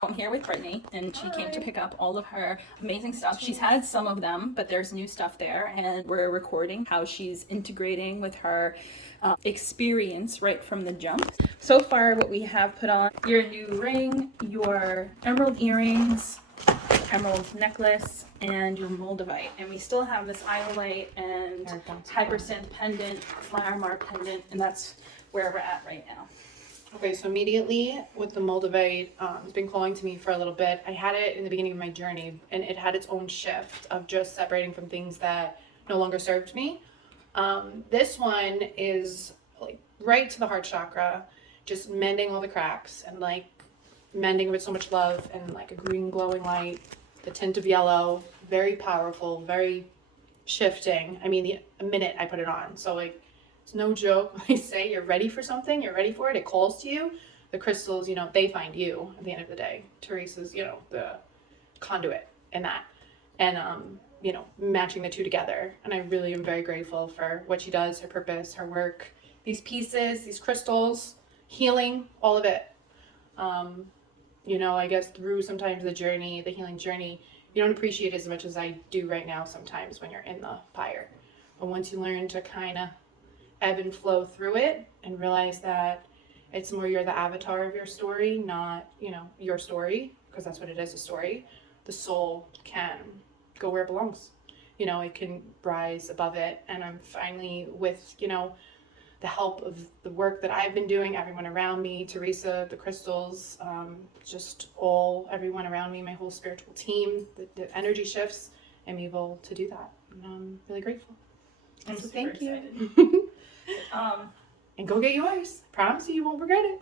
I'm here with Brittney, and she came to pick up all of her amazing stuff. She's had some of them, but there's new stuff there, and we're recording how she's integrating with her experience right from the jump. So far, what we have put on: your new ring, your emerald earrings, emerald necklace, and your moldavite. And we still have this iolite and hypersynth pendant, flower mark pendant, and that's where we're at right now. Okay, so immediately with the moldavite, it's been calling to me for a little bit. I had it in the beginning of my journey, and it had its own shift of just separating from things that no longer served me. This one is like right to the heart chakra, just mending all the cracks and like mending with so much love and like a green glowing light, the tint of yellow, very powerful, very shifting. I mean, a minute I put it on, so like. It's no joke when I say you're ready for something, you're ready for it, it calls to you. The crystals, they find you at the end of the day. Teresa's, the conduit in that. And, matching the two together. And I really am very grateful for what she does, her purpose, her work, these pieces, these crystals, healing, all of it. I guess through sometimes the healing journey, you don't appreciate it as much as I do right now sometimes when you're in the fire. But once you learn to kind of ebb and flow through it and realize that it's more you're the avatar of your story, not, your story, because that's what it is, a story. The soul can go where it belongs. It can rise above it. And I'm finally with, the help of the work that I've been doing, everyone around me, Teresa, the crystals, everyone around me, my whole spiritual team, the energy shifts, I'm able to do that. And I'm really grateful. I'm so super thank you. excited. And go get yours. Promise you won't regret it.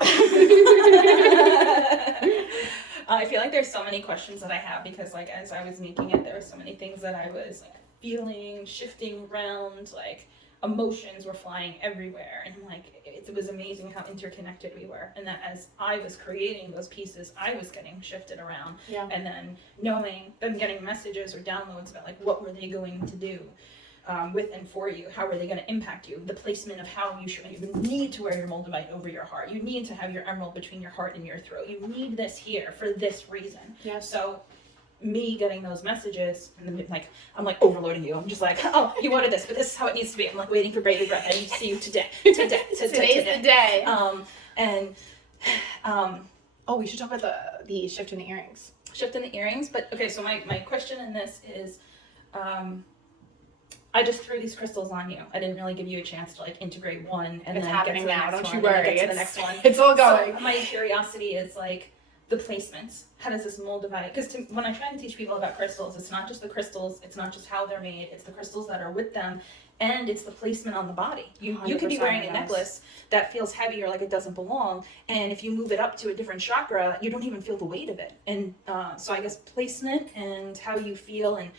I feel like there's so many questions that I have because, like, as I was making it, there were so many things that I was like feeling, shifting around, like emotions were flying everywhere, and like it was amazing how interconnected we were, and that as I was creating those pieces, I was getting shifted around, and then knowing them getting messages or downloads about like what were they going to do. With and for you, how are they going to impact you? The placement of how you need to wear your moldavite over your heart. You need to have your emerald between your heart and your throat. You need this here for this reason. Yes. So me getting those messages, and then I'm like overloading you. I'm just like, oh, you wanted this, but this is how it needs to be. I'm like waiting for baby breath. I need to see you today. Today's the day. We should talk about the shift in the earrings. Shift in the earrings, but okay. So my question in this is. I just threw these crystals on you. I didn't really give you a chance to like integrate one and it's then happening get to the now. next Don't one, you worry. Get to the next one. It's all going. So my curiosity is like the placements. How does this moldavite? Because when I try to teach people about crystals, it's not just the crystals. It's not just how they're made. It's the crystals that are with them, and it's the placement on the body. You could be wearing a necklace that feels heavy or like it doesn't belong, and if you move it up to a different chakra, you don't even feel the weight of it. And so I guess placement and how you feel and.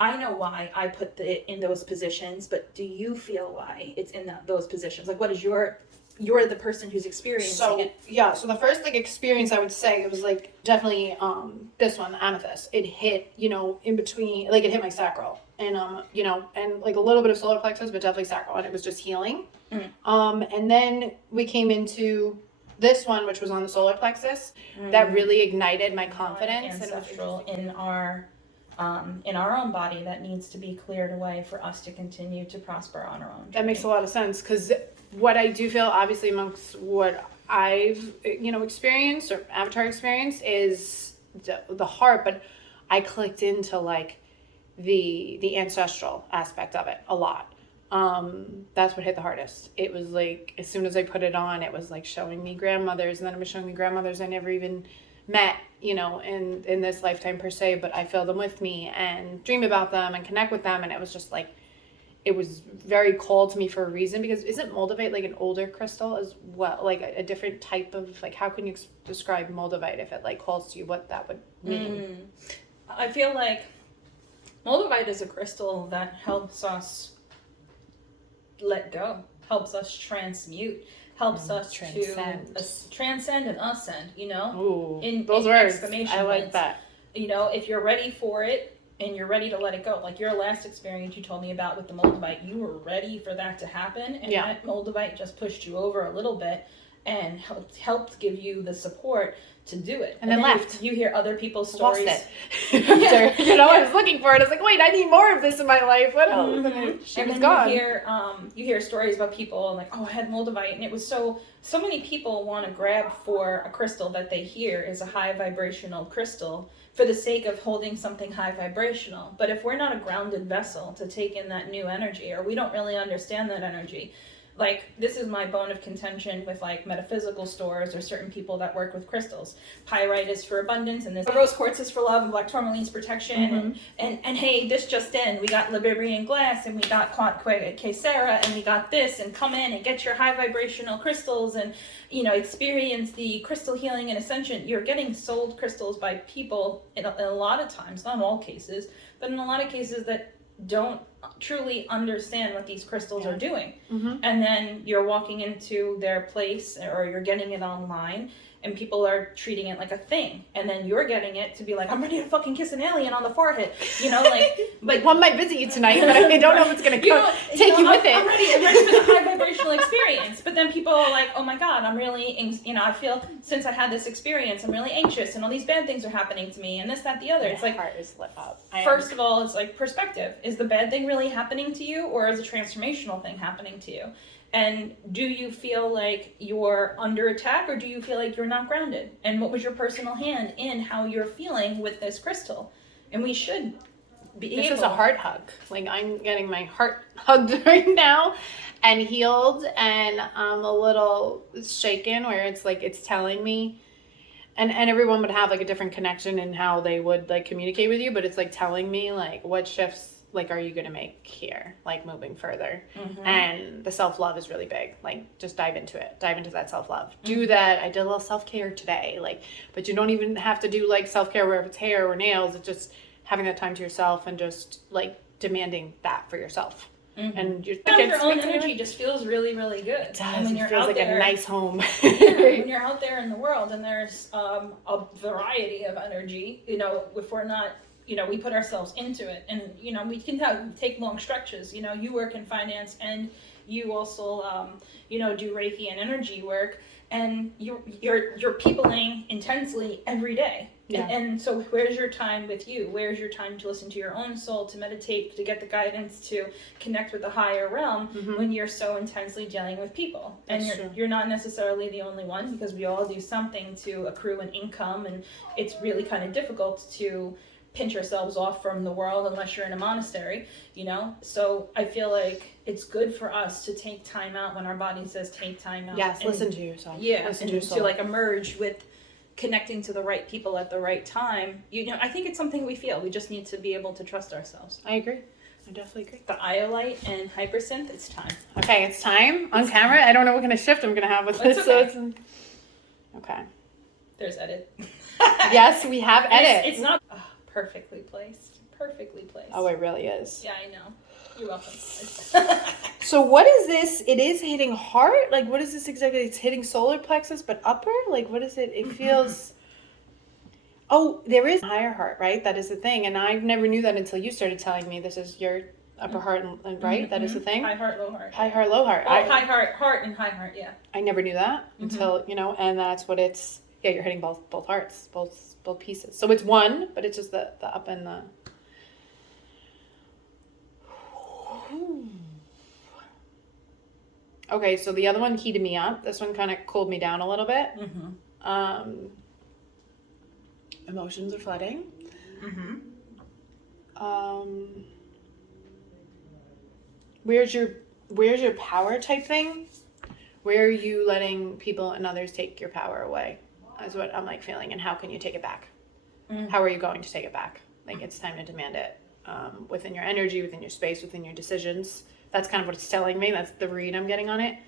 I know why I put it in those positions, but do you feel why it's in those positions? Like, what is you're the person who's experiencing it. Yeah, so the first experience I would say it was definitely this one, the amethyst. It hit, in between, it hit my sacral and and a little bit of solar plexus, but definitely sacral, and it was just healing. And then we came into this one, which was on the solar plexus, that really ignited my confidence. Ancestral in our own body that needs to be cleared away for us to continue to prosper on our own journey. That makes a lot of sense, because what I do feel, obviously, amongst what I've experienced or avatar experienced is the heart, but I clicked into the ancestral aspect of it a lot. That's what hit the hardest. It was as soon as I put it on, it was showing me grandmothers, and then it was showing me grandmothers I never even met, in this lifetime per se, but I feel them with me and dream about them and connect with them. And it was just it was very called to me for a reason, because isn't moldavite an older crystal as well, a different type of, how can you describe moldavite if it calls to you, what that would mean? I feel like moldavite is a crystal that helps us let go, helps us transmute, helps us transcend. To transcend and ascend, Ooh, in those words. Exclamation I like points. that. If you're ready for it and you're ready to let it go, like your last experience you told me about with the moldavite, you were ready for that to happen, and that moldavite just pushed you over a little bit and helped give you the support to do it. And then left. You hear other people's Lost stories. it. After, you know, I was looking for it. I was like, wait, I need more of this in my life. What else? Mm-hmm. And then she and was then gone. You hear stories about people like, oh, I had moldavite, and it was so many people want to grab for a crystal that they hear is a high vibrational crystal for the sake of holding something high vibrational. But if we're not a grounded vessel to take in that new energy, or we don't really understand that energy, like, this is my bone of contention with like metaphysical stores or certain people that work with crystals. Pyrite is for abundance, and this rose quartz is for love, and black tourmaline's protection. And hey, this just in, we got Liberian glass, and we got Quesera, and we got this, and come in and get your high vibrational crystals, and you know, experience the crystal healing and ascension. You're getting sold crystals by people in a lot of times, not in all cases, but in a lot of cases that don't truly understand what these crystals are doing. And then you're walking into their place, or you're getting it online, and people are treating it like a thing, and then you're getting it to be like, I'm ready to fucking kiss an alien on the forehead, you know, like one might visit you tonight, but I don't know if it's gonna take you with it. I'm ready for the high vibrational experience. But then people are like, oh my god, I'm really, you know, I feel since I had this experience, I'm really anxious, and all these bad things are happening to me, and this, that, the other. It's like, heart is lit up. First of all, it's like perspective. Is the bad thing really happening to you, or is a transformational thing happening to you? And do you feel like you're under attack, or do you feel like you're not grounded? And what was your personal hand in how you're feeling with this crystal? And we should be This is a heart hug. Like, I'm getting my heart hugged right now and healed, and I'm a little shaken where it's like it's telling me, and everyone would have like a different connection in how they would like communicate with you, but it's like telling me like what shifts like are you going to make here, like moving further. And the self-love is really big. Like, just dive into that self-love. Do that. I did a little self-care today, like, but you don't even have to do like self-care where it's hair or nails. It's just having that time to yourself and just like demanding that for yourself. And your own energy just feels really, really good. It does. And when you're feels out like there, a nice home. when you're out there in the world, and there's a variety of energy, you know, if we're not, you know, we put ourselves into it, and you know, we can take long stretches. You know, you work in finance, and you also you know, do Reiki and energy work, and you're peopling intensely every day. And so where's your time with you? Where's your time to listen to your own soul, to meditate, to get the guidance, to connect with the higher realm when you're so intensely dealing with people? And you're not necessarily the only one, because we all do something to accrue an income, and it's really kind of difficult to pinch ourselves off from the world unless you're in a monastery, you know? So I feel like it's good for us to take time out when our body says take time out. Yes, listen to yourself. Yeah, listen and to yourself. to like emerge with connecting to the right people at the right time. You know, I think it's something we feel. We just need to be able to trust ourselves. I agree. I definitely agree. The iolite and hypersynth, it's time. Okay, it's time on camera. I don't know what kind of shift I'm going to have with this. Okay. So okay. There's edit. Yes, we have edit. It's not perfectly placed. Perfectly placed. Oh, it really is. Yeah, I know. You're welcome. So what is this? It is hitting heart? Like, what is this exactly? It's hitting solar plexus, but upper? Like, what is it? It feels... Oh, there is higher heart, right? That is the thing. And I never knew that until you started telling me this is your upper heart, and right? That is the thing? High heart, low heart. High heart, low heart. Well, high heart, and high heart, yeah. I never knew that until, you know, and that's what it's... Yeah, you're hitting both hearts, both pieces. So it's one, but it's just the up and the... Okay, so the other one heated me up. This one kind of cooled me down a little bit. Emotions are flooding. Where's your power type thing? Where are you letting people and others take your power away? Is what I'm like feeling, and how can you take it back? How are you going to take it back? Like, it's time to demand it within your energy, within your space, within your decisions. That's kind of what it's telling me. That's the read I'm getting on it.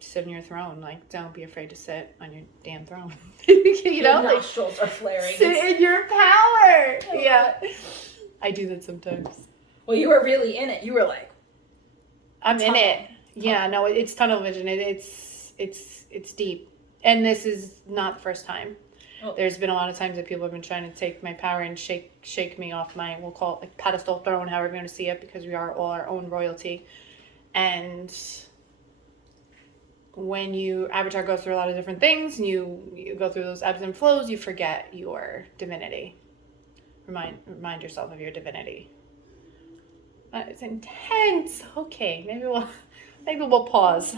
Sit on your throne. Like, don't be afraid to sit on your damn throne. You know, Your nostrils are flaring. Sit in your power. Yeah, I do that sometimes. Well, you were really in it. You were like, I'm in it. Yeah, no, it's tunnel vision. It's deep, and this is not the first time. There's been a lot of times that people have been trying to take my power and shake me off my, we'll call it like pedestal throne, however you want to see it, because we are all our own royalty. And when you avatar goes through a lot of different things and you go through those ebbs and flows, you forget your divinity. Remind yourself of your divinity. It's intense. Okay, maybe we'll pause.